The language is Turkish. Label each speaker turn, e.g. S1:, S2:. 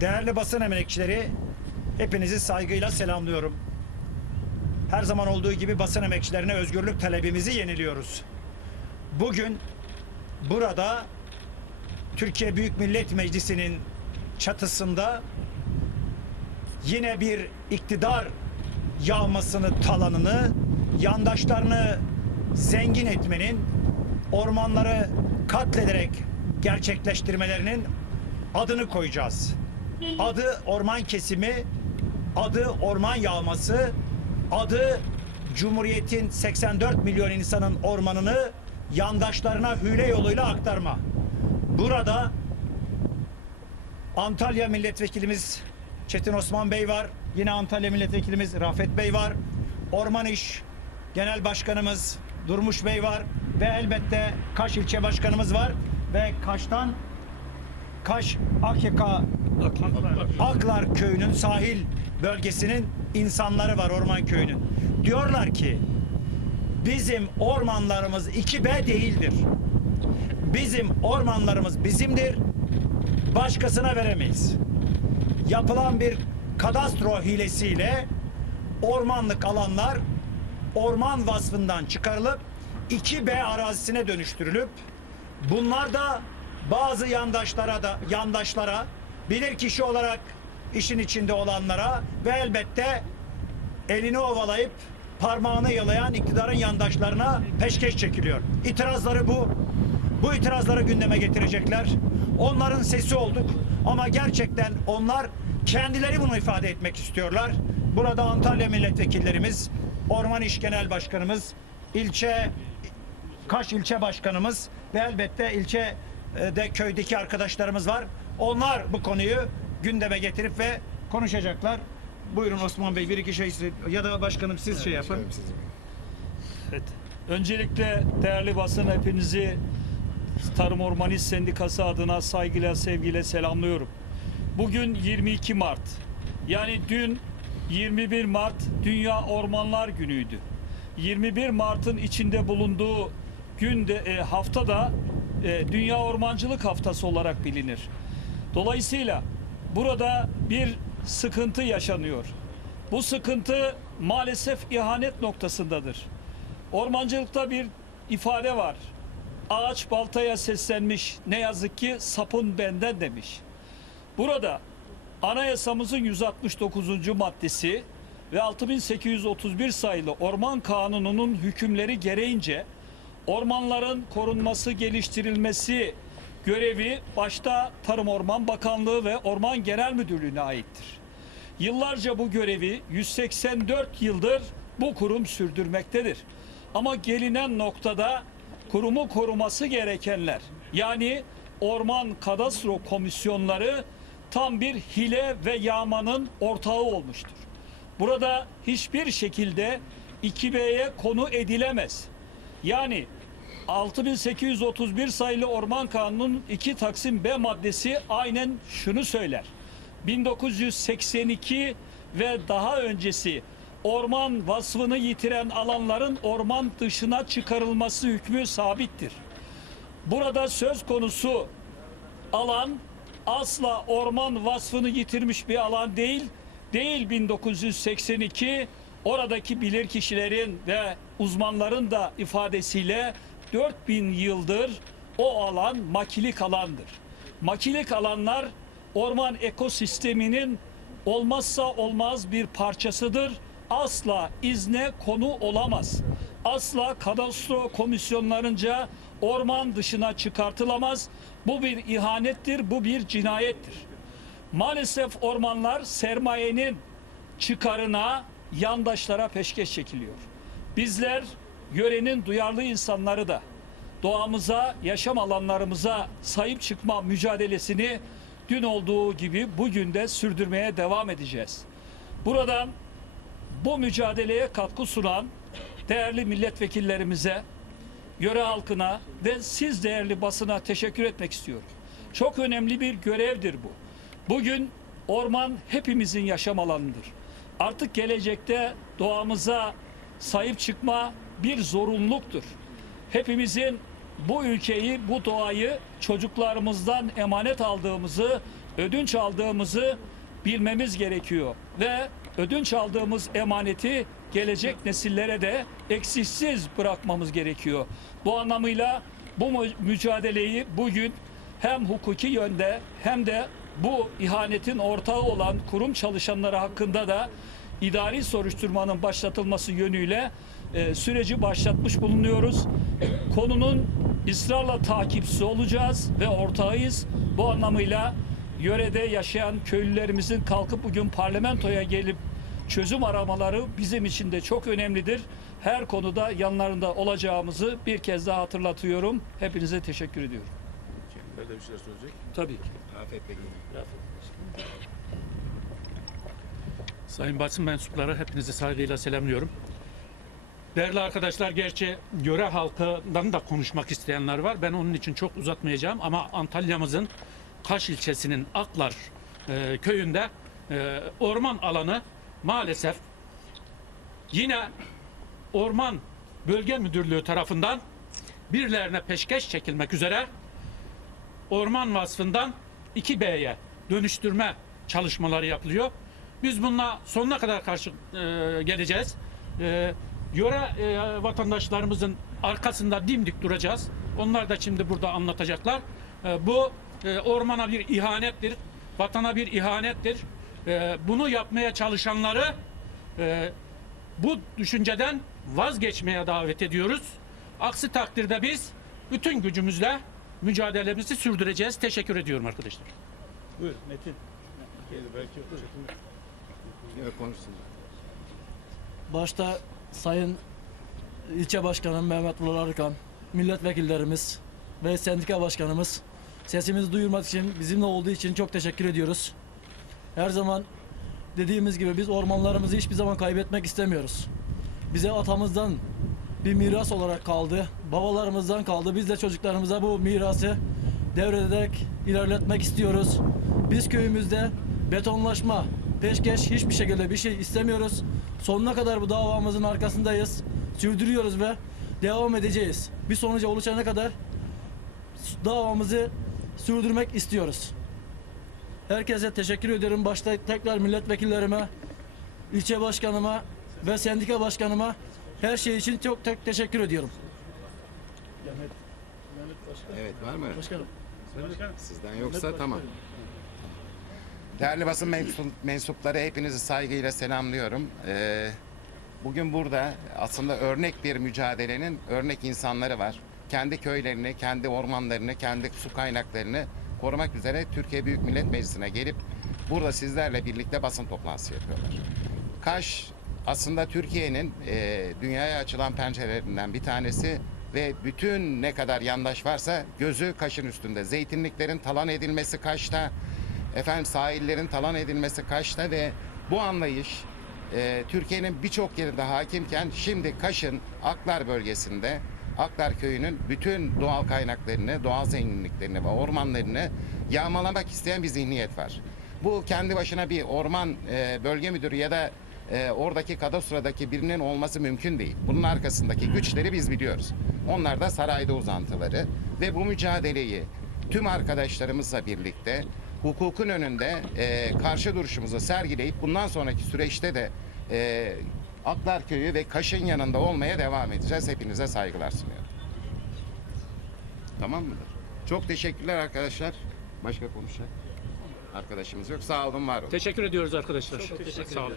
S1: Değerli basın emekçileri, hepinizi saygıyla selamlıyorum. Her zaman olduğu gibi basın emekçilerine özgürlük talebimizi yeniliyoruz. Bugün burada Türkiye Büyük Millet Meclisi'nin çatısında yine bir iktidar yağmasını, talanını, yandaşlarını zengin etmenin, ormanları katlederek gerçekleştirmelerinin adını koyacağız. Adı orman kesimi, adı orman yağması, adı Cumhuriyet'in 84 milyon insanın ormanını yandaşlarına hüle yoluyla aktarma. Burada Antalya milletvekilimiz Çetin Osman Bey var. Yine Antalya milletvekilimiz Rafet Bey var. Orman İş Genel Başkanımız Durmuş Bey var. Ve elbette Kaş ilçe başkanımız var. Ve Kaş'tan Kaş Akyaka Aklar köyünün sahil bölgesinin insanları var Orman köyünün. Diyorlar ki bizim ormanlarımız 2B değildir. Bizim ormanlarımız bizimdir. Başkasına veremeyiz. Yapılan bir kadastro hilesiyle ormanlık alanlar orman vasfından çıkarılıp 2B arazisine dönüştürülüp bunlar da bazı yandaşlara da yandaşlara bilir kişi olarak işin içinde olanlara ve elbette elini ovalayıp parmağını yalayan iktidarın yandaşlarına peşkeş çekiliyor. İtirazları bu. Bu itirazları gündeme getirecekler. Onların sesi olduk ama gerçekten onlar kendileri bunu ifade etmek istiyorlar. Burada Antalya milletvekillerimiz, Orman İş Genel Başkanımız, ilçe Kaş ilçe başkanımız ve elbette ilçe e, de köydeki arkadaşlarımız var. Onlar bu konuyu gündeme getirip ve konuşacaklar. Buyurun Osman Bey bir iki şey ya da başkanım siz şey yapın.
S2: Evet. Öncelikle değerli basın hepinizi Tarım Ormanist Sendikası adına saygıyla sevgiyle selamlıyorum. Bugün 22 Mart. Yani dün 21 Mart Dünya Ormanlar Günü'ydü. 21 Mart'ın içinde bulunduğu günde e, hafta da e, Dünya Ormancılık Haftası olarak bilinir. Dolayısıyla burada bir sıkıntı yaşanıyor. Bu sıkıntı maalesef ihanet noktasındadır. Ormancılıkta bir ifade var. Ağaç baltaya seslenmiş. Ne yazık ki sapın benden demiş. Burada anayasamızın 169. maddesi ve 6831 sayılı Orman Kanunu'nun hükümleri gereğince ormanların korunması, geliştirilmesi görevi başta Tarım Orman Bakanlığı ve Orman Genel Müdürlüğü'ne aittir. Yıllarca bu görevi 184 yıldır bu kurum sürdürmektedir. Ama gelinen noktada kurumu koruması gerekenler yani orman kadastro komisyonları tam bir hile ve yağmanın ortağı olmuştur. Burada hiçbir şekilde 2B'ye konu edilemez. Yani 6831 sayılı Orman Kanunu'nun 2 Taksim B maddesi aynen şunu söyler. 1982 ve daha öncesi orman vasfını yitiren alanların orman dışına çıkarılması hükmü sabittir. Burada söz konusu alan asla orman vasfını yitirmiş bir alan değil. Değil 1982 oradaki bilirkişilerin ve uzmanların da ifadesiyle 4000 yıldır o alan makilik alandır. Makilik alanlar orman ekosisteminin olmazsa olmaz bir parçasıdır. Asla izne konu olamaz. Asla kadastro komisyonlarınca orman dışına çıkartılamaz. Bu bir ihanettir, bu bir cinayettir. Maalesef ormanlar sermayenin çıkarına, yandaşlara peşkeş çekiliyor. Bizler yörenin duyarlı insanları da doğamıza, yaşam alanlarımıza sahip çıkma mücadelesini dün olduğu gibi bugün de sürdürmeye devam edeceğiz. Buradan bu mücadeleye katkı sunan değerli milletvekillerimize, yöre halkına ve siz değerli basına teşekkür etmek istiyorum. Çok önemli bir görevdir bu. Bugün orman hepimizin yaşam alanıdır. Artık gelecekte doğamıza sahip çıkma bir zorunluluktur. Hepimizin bu ülkeyi, bu doğayı çocuklarımızdan emanet aldığımızı ödünç aldığımızı bilmemiz gerekiyor ve ödünç aldığımız emaneti gelecek nesillere de eksiksiz bırakmamız gerekiyor. Bu anlamıyla bu mü- mücadeleyi bugün hem hukuki yönde hem de bu ihanetin ortağı olan kurum çalışanları hakkında da idari soruşturmanın başlatılması yönüyle e, süreci başlatmış bulunuyoruz. Konunun ısrarla takipçisi olacağız ve ortağıyız. Bu anlamıyla yörede yaşayan köylülerimizin kalkıp bugün parlamentoya gelip çözüm aramaları bizim için de çok önemlidir. Her konuda yanlarında olacağımızı bir kez daha hatırlatıyorum. Hepinize teşekkür ediyorum.
S3: Böyle bir şeyler söyleyecek.
S2: Tabii ki.
S3: Afet Bey.
S4: Sayın basın mensupları hepinizi saygıyla selamlıyorum. Değerli arkadaşlar gerçi yöre halkından da konuşmak isteyenler var. Ben onun için çok uzatmayacağım ama Antalya'mızın Kaş ilçesinin Aklar e, köyünde e, orman alanı maalesef yine Orman Bölge Müdürlüğü tarafından birilerine peşkeş çekilmek üzere orman vasfından 2B'ye dönüştürme çalışmaları yapılıyor. Biz bununla sonuna kadar karşı e, geleceğiz. E, yöre e, vatandaşlarımızın arkasında dimdik duracağız. Onlar da şimdi burada anlatacaklar. E, bu e, ormana bir ihanettir, vatana bir ihanettir. E, bunu yapmaya çalışanları e, bu düşünceden vazgeçmeye davet ediyoruz. Aksi takdirde biz bütün gücümüzle mücadelemizi sürdüreceğiz. Teşekkür ediyorum arkadaşlar.
S2: Buyur Metin.
S3: Belki konuşsun.
S5: Başta Sayın İlçe Başkanım Mehmet Vural Arıkan, milletvekillerimiz ve sendika başkanımız sesimizi duyurmak için, bizimle olduğu için çok teşekkür ediyoruz. Her zaman dediğimiz gibi biz ormanlarımızı hiçbir zaman kaybetmek istemiyoruz. Bize atamızdan bir miras olarak kaldı, babalarımızdan kaldı. Biz de çocuklarımıza bu mirası devrederek ilerletmek istiyoruz. Biz köyümüzde betonlaşma, peşkeş hiçbir şekilde bir şey istemiyoruz. Sonuna kadar bu davamızın arkasındayız. Sürdürüyoruz ve devam edeceğiz. Bir sonuca ulaşana kadar davamızı sürdürmek istiyoruz. Herkese teşekkür ederim. Başta tekrar milletvekillerime, ilçe başkanıma ve sendika başkanıma her şey için çok tek teşekkür ediyorum.
S3: Evet var mı?
S5: Başkanım.
S3: Sizden yoksa tamam. Değerli basın mensup- mensupları hepinizi saygıyla selamlıyorum. Ee, bugün burada aslında örnek bir mücadelenin örnek insanları var. Kendi köylerini, kendi ormanlarını, kendi su kaynaklarını korumak üzere Türkiye Büyük Millet Meclisi'ne gelip burada sizlerle birlikte basın toplantısı yapıyorlar. Kaş aslında Türkiye'nin e, dünyaya açılan pencerelerinden bir tanesi ve bütün ne kadar yandaş varsa gözü Kaş'ın üstünde. Zeytinliklerin talan edilmesi Kaş'ta, efendim sahillerin talan edilmesi Kaş'ta ve bu anlayış e, Türkiye'nin birçok yerinde hakimken şimdi Kaş'ın Aklar bölgesinde Aklar köyünün bütün doğal kaynaklarını, doğal zenginliklerini ve ormanlarını yağmalamak isteyen bir zihniyet var. Bu kendi başına bir orman e, bölge müdürü ya da e, oradaki kadastrodaki birinin olması mümkün değil. Bunun arkasındaki güçleri biz biliyoruz. Onlar da sarayda uzantıları ve bu mücadeleyi tüm arkadaşlarımızla birlikte hukukun önünde e, karşı duruşumuzu sergileyip bundan sonraki süreçte de e, Aklar Köyü ve Kaş'ın yanında olmaya devam edeceğiz. Hepinize saygılar sunuyorum. Tamam mıdır? Çok teşekkürler arkadaşlar. Başka konuşacak arkadaşımız yok. Sağ olun, var olun.
S4: Teşekkür ediyoruz arkadaşlar. Sağ olun.